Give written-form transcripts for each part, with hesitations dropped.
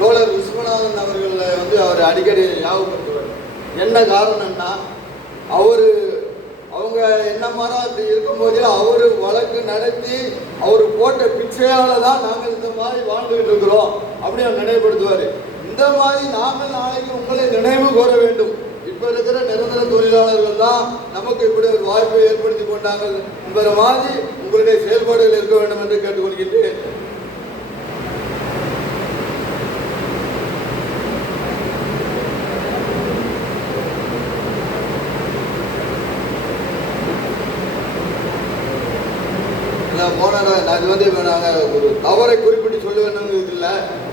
தோழர் விஸ்வநாதன் அவர்களை வந்து அவர் அடிக்கடி ஞாபகப்படுத்துவார். என்ன காரணம்னா, அவங்க என்ன மாதிரி அப்படி இருக்கும்போதே அவர் வழக்கு நடத்தி அவர் போட்ட பிச்சையால தான் நாங்கள் இந்த மாதிரி வாழ்ந்துகிட்டு இருக்கிறோம் அப்படி அவர் நினைவுபடுத்துவார். இந்த மாதிரி நாங்கள் நாளைக்கு உங்களை நினைவு கூற வேண்டும். இப்ப இருக்கிற நிரந்தர தொழிலாளர்கள் தான் நமக்கு இப்படி ஒரு வாய்ப்பை ஏற்படுத்தி கொண்டாங்க என்பது மாதிரி உங்களுடைய செயல்பாடுகள் இருக்க வேண்டும் என்று கேட்டுக்கொள்கின்றேன். அது வந்து நாங்கள் ஒரு தவறை குறிப்பிட்டு சொல்ல வேண்டும் இல்லை.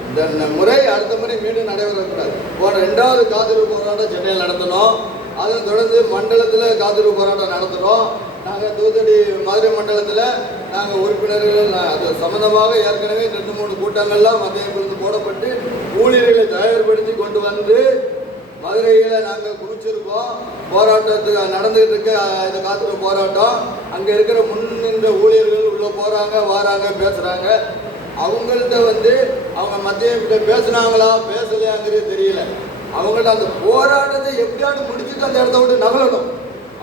இந்த முறை அடுத்த முறை மீண்டும் நடைபெறக்கூடாது. போன 2வது காத்திருப்பு போராட்டம் சென்னையில் நடத்தினோம். அதன் தொடர்ந்து மண்டலத்தில் காத்திருப்பு போராட்டம் நடத்தினோம். நாங்கள் தூத்துக்குடி மதுரை மண்டலத்தில் நாங்கள் உறுப்பினர்கள் அது சம்பந்தமாக ஏற்கனவே 2-3 கூட்டங்கள்லாம் மத்திய போடப்பட்டு ஊழியர்களை தயார்படுத்தி கொண்டு வந்து மதுரையில் நாங்கள் குடிச்சிருக்கோம். போராட்டத்துக்கு நடந்துகிட்டு இருக்க இந்த காத்திருப்பு போராட்டம். அங்கே இருக்கிற முன்னின்ற ஊழியர்கள் உள்ள போகிறாங்க, வராங்க, பேசுகிறாங்க. அவங்கள்ட்ட வந்து அவங்க மத்திய பேசுனாங்களா பேசலையாங்கிறது தெரியல. அவங்கள்ட்ட அந்த போராட்டத்தை எப்படியாவது முடிச்சுட்டு அந்த இடத்த விட்டு நகலணும்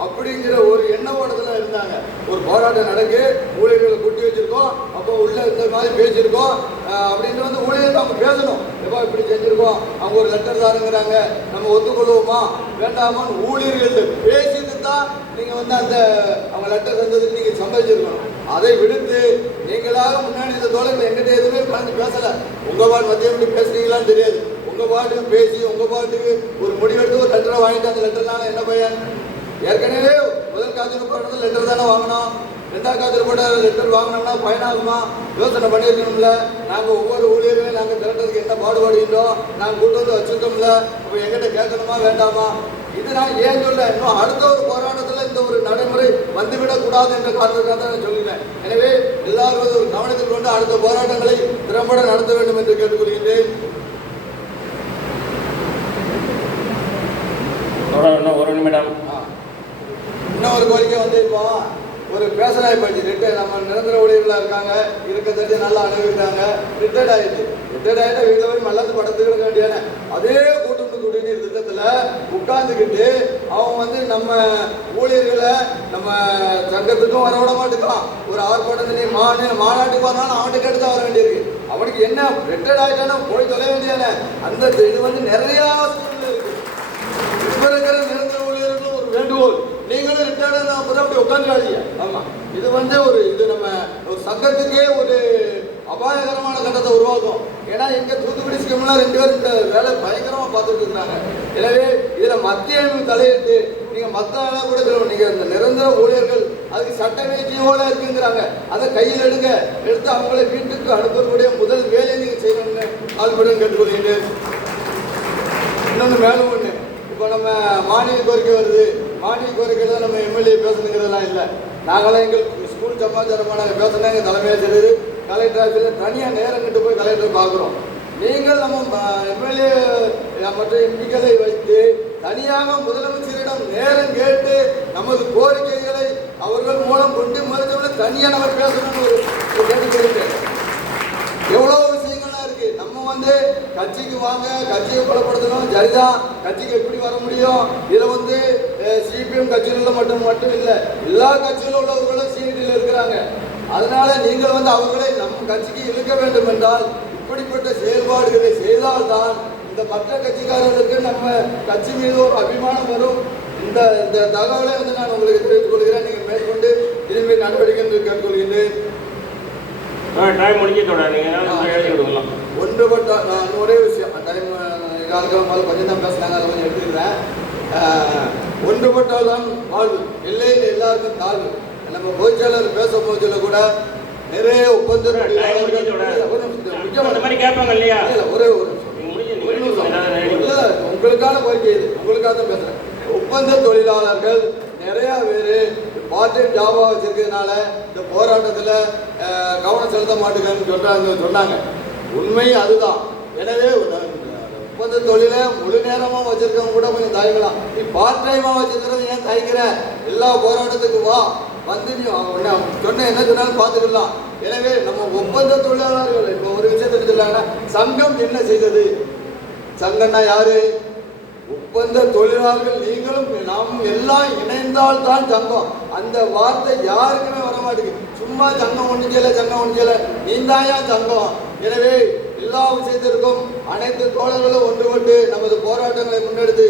அப்படிங்கிற ஒரு எண்ண ஓட்டத்தில் இருந்தாங்க. ஒரு போராட்டம் நடக்கு, ஊழியர்களை கூட்டி வச்சிருக்கோம், அப்போ உள்ள இந்த மாதிரி பேசியிருக்கோம் அப்படின்னு வந்து ஊழியர்கள் அவங்க பேசணும். எப்போ இப்படி செஞ்சுருக்கோம், அவங்க ஒரு லெட்டர் தாருங்கிறாங்க, நம்ம ஒத்துக்கொள்வோமா வேண்டாமான்னு ஊழியர்கள் பேசிட்டு தான் நீங்கள் வந்து அந்த அவங்க லெட்டர் தந்ததுக்கு நீங்கள் சம்பாதிச்சிருக்கணும். அதை விடுத்து நீங்களாக முன்னாடி இந்த தோழர்கள் எங்கிட்ட எதுவுமே கலந்து பேசலை. உங்கள் பாட்டு மத்தியம் எப்படி பேசுறீங்களான்னு தெரியாது. உங்கள் பாட்டுக்கு பேசி உங்கள் பாட்டுக்கு ஒரு முடிவெடுத்து ஒரு லெட்டரை வாங்கிட்டு அந்த லெட்டர்னால என்ன பையன்? ஏற்கனவே முதல் காத்திருப்பு போராட்டத்தில் லெட்டர் தானே வாங்கினோம். 2வது காத்திருப்பு போராட்ட லெட்டர் வாங்கினோம்னா பயனாகுமா? யோசனை பண்ணியிருக்கணும்ல. நாங்கள் ஒவ்வொரு ஊழியர்களையும் நாங்கள் திரட்டுறதுக்கு என்ன பாடுபடுகின்றோம், நாங்கள் கூட்டு வந்து வச்சுருக்கோம்ல. அப்போ எங்கிட்ட கேட்கணுமா வேண்டாமா? இது நான் ஏன் சொல்ல, இன்னும் அடுத்த ஒரு போராட்டத்தில் இந்த ஒரு நடைமுறை வந்துவிடக்கூடாது என்ற காரணத்துக்காக தான் நான் சொல்கிறேன். எனவே எல்லாரும் ஒரு கவனத்தில் கொண்டு அடுத்த போராட்டங்களை திறம்பட நடத்த வேண்டும் என்று கேட்டுக்கொள்கின்றேன். ஒரு நிமிடம். இன்னொரு கோரிக்கை வந்து இப்போ ஒரு பேசலாய் போயிடுச்சு. நம்ம நிரந்தர ஊழியர்களாக இருக்காங்க, தட்டி நல்லா அனுபவிக்கிறாங்க, ரிட்டையர்ட் ஆகிடுச்சு. ரிட்டையர்ட் ஆகிட்டா வீட்டில் போய் மல்லத்து படத்துக்கு எடுக்க வேண்டியான அதே கூட்டு குடிநீர் திட்டத்தில் உட்கார்ந்துக்கிட்டு அவன் வந்து நம்ம ஊழியர்களை நம்ம சங்கத்துக்கும் வர விட மாட்டுக்கான். ஒரு ஆர்ப்பாட்டம் நீ மாநாட்டுக்கு வரனாலும் அவன்கிட்ட கேட்டு தான் வர வேண்டியிருக்கு. அவனுக்கு என்ன ரிட்டையர்ட் ஆகிட்டானா போய் தொலை வேண்டியான அந்த இது வந்து நிறையா சூழ்நிலை இருக்கு. இப்போ இருக்கிற நிரந்தர ஊழியர்கள் ஒரு வேண்டுகோள், நீங்களும் ரிட்டையர்ட் அப்படி உட்காந்துடாதீங்க. ஆமாம், இது வந்து இது நம்ம ஒரு சங்கத்துக்கே ஒரு அபாயகரமான கட்டத்தை உருவாக்கும். ஏன்னா எங்கள் தூத்துக்குடி ஸ்கீம்லாம் 2 பேரும் இந்த வேலை பயங்கரமாக பார்த்துட்டு இருக்கிறாங்க. எனவே இதில் மத்திய தலையிட்டு நீங்கள் மற்ற கூட சொல்லணும். நீங்கள் இந்த நிரந்தர ஊழியர்கள் அதுக்கு சட்ட வீழ்ச்சியோடு இருக்குங்கிறாங்க, அதை கையில் எடுத்து அவங்களை வீட்டுக்கு அனுப்பக்கூடிய முதல் வேலையை நீங்கள் செய்யணும்னு ஆள்படம் கேட்டுக்கொள்கிறேன். இன்னொன்று மேலும் ஒன்று, இப்போ நம்ம மானிய கோரிக்கை வருது. மானிய கோரிக்கையில் நம்ம எம்எல்ஏ பேசணுங்கிறதெல்லாம் இல்லை. நாங்களாம் எங்கள் ஸ்கூல் சமாச்சாரமாக நாங்கள் பேசணும். எங்கள் தலைமையாக தெரியுது, கலெக்டர் ஆஃபீஸில் தனியாக நேரம் கிட்ட போய் கலெக்டர் பார்க்குறோம். நீங்கள் நம்ம எம்எல்ஏ மற்ற எம்பிக்களை வைத்து தனியாக முதலமைச்சரிடம் நேரம் கேட்டு நமது கோரிக்கைகளை அவர்கள் மூலம் கொண்டு மறுத்தவரை தனியாக நம்ம பேசணும்னு ஒரு கேட்டுக்கொள்கிறேன். எவ்வளோ விஷயங்கள்லாம் இருக்கு. நம்ம வந்து கட்சிக்கு வாங்க, கட்சியை பலப்படுத்தணும், சரிதான். கட்சிக்கு எப்படி வர முடியும்? இதில் வந்து சிபிஎம் கட்சியில் மட்டும் இல்லை, எல்லா கட்சியில் உள்ளவர்களும் சிஐடியில் இருக்கிறாங்க. அதனால நீங்கள் வந்து அவர்களை நம்ம கட்சிக்கு இழுக்க வேண்டும் என்றால் இப்படிப்பட்ட செயல்பாடுகளை செய்தால்தான் இந்த மற்ற கட்சிக்காரர்களுக்கு நம்ம கட்சி மீது ஒரு அபிமானம் வரும். இந்த தகவலை வந்து நான் உங்களுக்கு தெரிவித்துக் கொள்கிறேன். நீங்கள் மேற்கொண்டு திரும்பி நடவடிக்கை என்று கேட்டுக்கொள்கின்றேன். ஒன்றுபட்ட ஒரே விஷயம், டைம் காலக்காலம் போது கொஞ்சம் தான் பேசினாங்க, அதை கொஞ்சம் எடுத்துக்கிறேன். ஒன்றுபட்டால் தான் வாழ்வு, இல்லைன்னு எல்லாருக்கும் தாழ்வு. நம்ம பொதுச்செயலாளர் பேச போதில் கூட நிறைய ஒப்பந்தம் ஒரே ஒரு உங்களுக்கான கோரிக்கை இது, உங்களுக்காக தான் பேசுறேன். ஒப்பந்த தொழிலாளர்கள் நிறைய பேர் பார்ட் டைம் ஜாபாக வச்சிருக்கிறதுனால இந்த போராட்டத்தில் கவனம் செலுத்த மாட்டேங்கன்னு சொன்னாங்க. உண்மை அதுதான். எனவே ஒப்பந்த தொழிலை முழு நேரமாக வச்சிருக்கவங்க கூட கொஞ்சம் தயங்கலாம். நீ பார்ட் டைமாக வச்சிருக்கிறது ஏன் தயங்கிற? எல்லா போராட்டத்துக்கும் வா, வந்து நீ சொன்ன என்ன சொன்னாலும் பார்த்துக்கலாம். எனவே நம்ம ஒப்பந்த தொழிலாளர்கள் இப்போ ஒரு விஷயத்தை சொல்லாங்கன்னா சங்கம் என்ன செய்தது? சங்கம்னா யாரு? ஒப்பந்த தொழிலாளர்கள். நீங்களும் நாமும் எல்லாம் இணைந்தால் தான் சங்கம். அந்த வார்த்தை யாருக்குமே வர மாட்டேங்குது. சும்மா சங்கம் ஒன்று செய்யல நீ தாயா சங்கம். எனவே எல்லா விஷயத்திற்கும் அனைத்து தோழர்களும் ஒன்றுபட்டு நமது போராட்டங்களை முன்னெடுத்து